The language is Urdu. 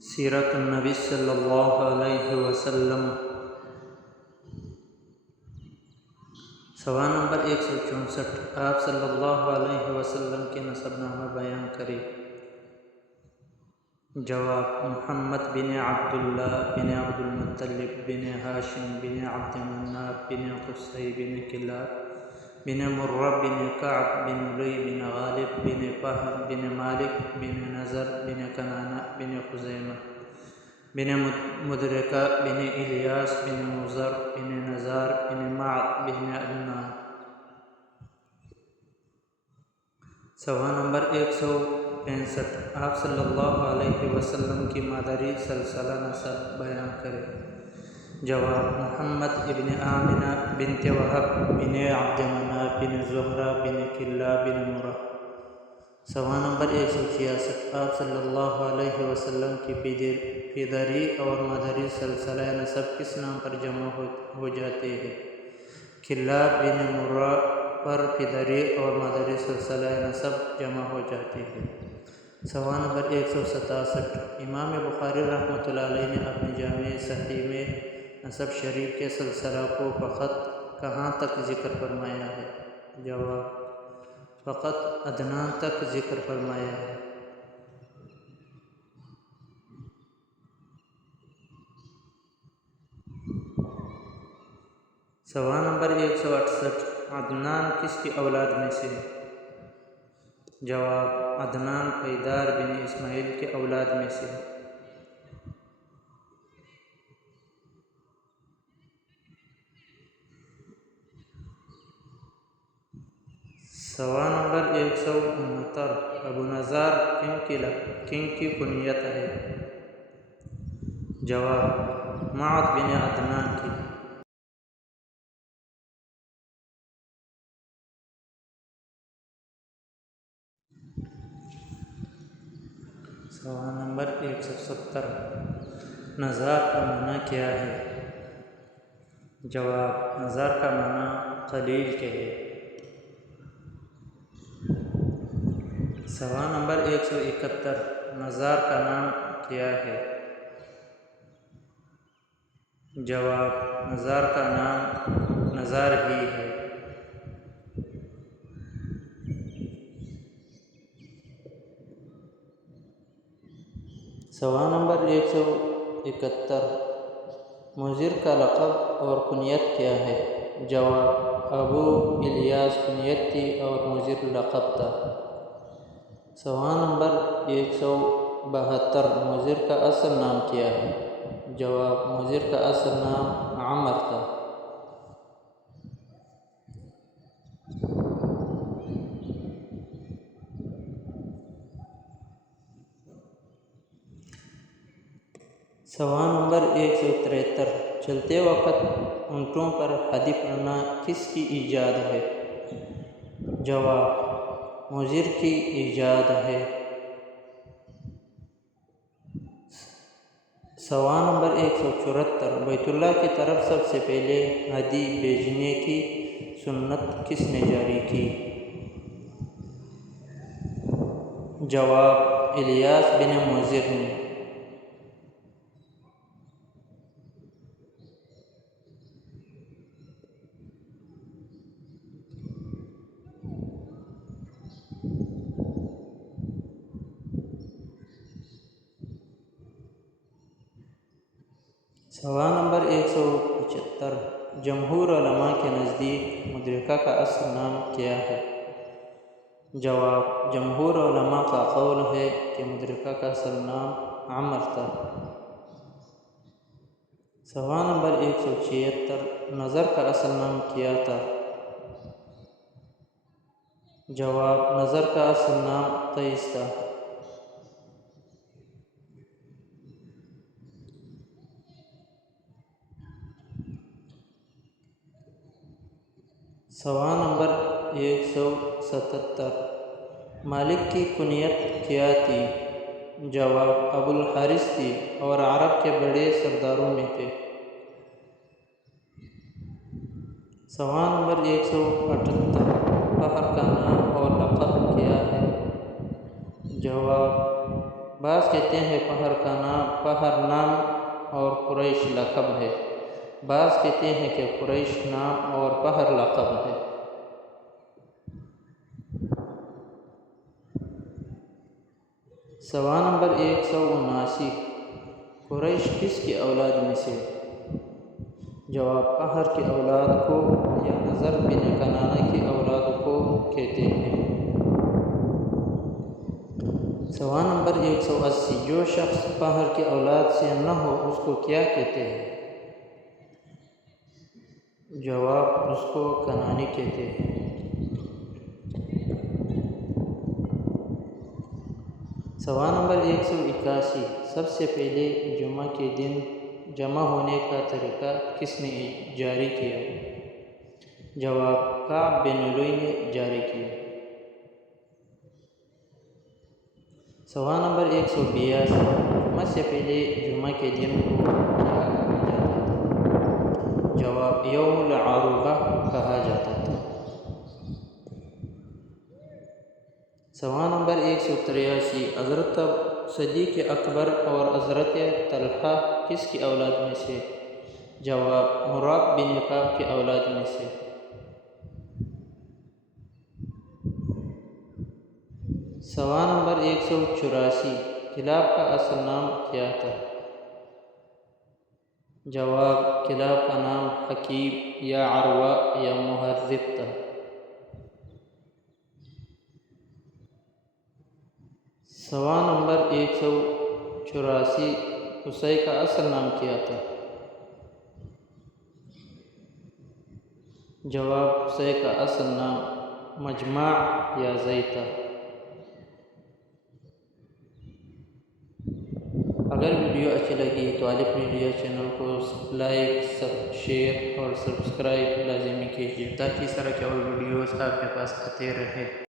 سیرت النبی صلی اللہ علیہ وسلم سوال نمبر 164۔ آپ صلی اللہ علیہ وسلم کے نسب نامہ بیان کریں۔ جواب: محمد بن عبداللہ بن عبد المطلب بن ہاشم بن عبد مناف بن قصی بن کلاب بن مرہ بن کعب بن لؤی بن غالب بن فہر بن مالک بن نضر بن کنانہ بن خزیمہ بن مدرکہ بن الیاس بن مضر بن نزار بن معد بن عدنان۔ سوال نمبر 165۔ آپ صلی اللہ علیہ وسلم کی مادری سلسلہ نسب بیان کریں۔ جواب: محمد ابن آمنہ بنت وہب بن عبد مناف بن زہرہ بن کلاب بن مرہ۔ سوال نمبر 166۔ آپ صلی اللہ علیہ وسلم کی پدری اور مادری سلسلہ نسب کس نام پر جمع ہو جاتے ہیں؟ کلاب بن مرہ پر پدری اور مادری سلسلہ نسب جمع ہو جاتے ہیں۔ سوال نمبر 167۔ امام بخاری رحمۃ اللہ علیہ نے اپنے جامع صحیح میں نسب شریف کے سلسلہ کو فقط کہاں تک ذکر فرمایا ہے؟ جواب: فقط عدنان تک ذکر فرمایا ہے۔ سوال نمبر 168۔ عدنان کس کی اولاد میں سے ہے؟ جواب: عدنان قیدار بن اسماعیل کے اولاد میں سے ہے۔ سوال نمبر 169۔ ابو نضار کن کی کنیت ہے؟ جواب: معد بن عدنان کی۔ سوال نمبر 170۔ نزار کا معنی کیا ہے؟ جواب: نزار کا معنی خلیل کے ہے۔ سوال نمبر 171۔ نزار کا نام کیا ہے؟ جواب: نزار کا نام نزار ہی ہے۔ سوال نمبر 171۔ مضر کا لقب اور کنیت کیا ہے؟ جواب: ابو الیاس کنیت تھی اور مضر لقب تھا۔ سوال نمبر 172۔ مضر کا اصل نام کیا ہے؟ جواب: مضر کا اصل نام عمر تھا۔ سوال نمبر 173۔ چلتے وقت اونٹوں پر حدی پڑھنا کس کی ایجاد ہے؟ جواب: مضر کی ایجاد ہے۔ سوال نمبر 174۔ بیت اللہ کی طرف سب سے پہلے حدی بھیجنے کی سنت کس نے جاری کی؟ جواب: الیاس بن مضر نے۔ سوال نمبر 175۔ جمہور علماء کے نزدیک مدرکہ کا اصل نام کیا ہے؟ جواب: جمہور علماء کا قول ہے کہ مدرکہ کا اصل نام عمر تھا۔ سوال نمبر 176۔ نضر کا اصل نام کیا تھا؟ جواب: نضر کا اصل نام قیس تھا۔ سوال نمبر 177۔ مالک کی کنیت کیا تھی؟ جواب: ابو الحارث تھی اور عرب کے بڑے سرداروں میں تھے۔ سوال نمبر 178۔ فخر کا نام اور لقب کیا ہے؟ جواب: بعض کہتے ہیں فہر نام اور قریش لقب ہے، بعض کہتے ہیں کہ قریش نام اور فہر لقب ہے۔ سوال نمبر 179، قریش کس کی اولاد میں سے؟ جواب، فہر کی اولاد کو یا نضر بن کنانہ کی اولاد کو کہتے ہیں۔ سوال نمبر 180، جو شخص فہر کی اولاد سے نہ ہو اس کو کیا کہتے ہیں؟ جواب، اس کو کنانی کہتے ہیں۔ سوال نمبر 181، سب سے پہلے جمعہ کے دن جمع ہونے کا طریقہ کس نے جاری کیا؟ جواب، کعب بن لؤی نے جاری کیا۔ سوال نمبر 182، جمعہ سے پہلے جمعہ کے دن کو کیا کہا جاتا تھا؟ جواب، یوم العروبہ کہا جاتا تھا۔ سوال نمبر 183، حضرت صدیق اکبر اور حضرت طلحہ کس کی اولاد میں سے؟ جواب، مراد بن کعب کی اولاد میں سے۔ سوال نمبر 184، کلاب کا اصل نام کیا تھا؟ جواب، کلاب کا نام حکیم یا عروہ یا محرک تھا۔ سوال نمبر 184، قصی کا اصل نام کیا تھا؟ جواب، قصی کا اصل نام مجمع یا زی تھا۔ اگر ویڈیو اچھی لگی تو عالف میڈیا چینل کو لائک، شیئر اور سبسکرائب لازمی کیجیے تاکہ اس طرح کے اور ویڈیوز آپ کے پاس آتے رہے۔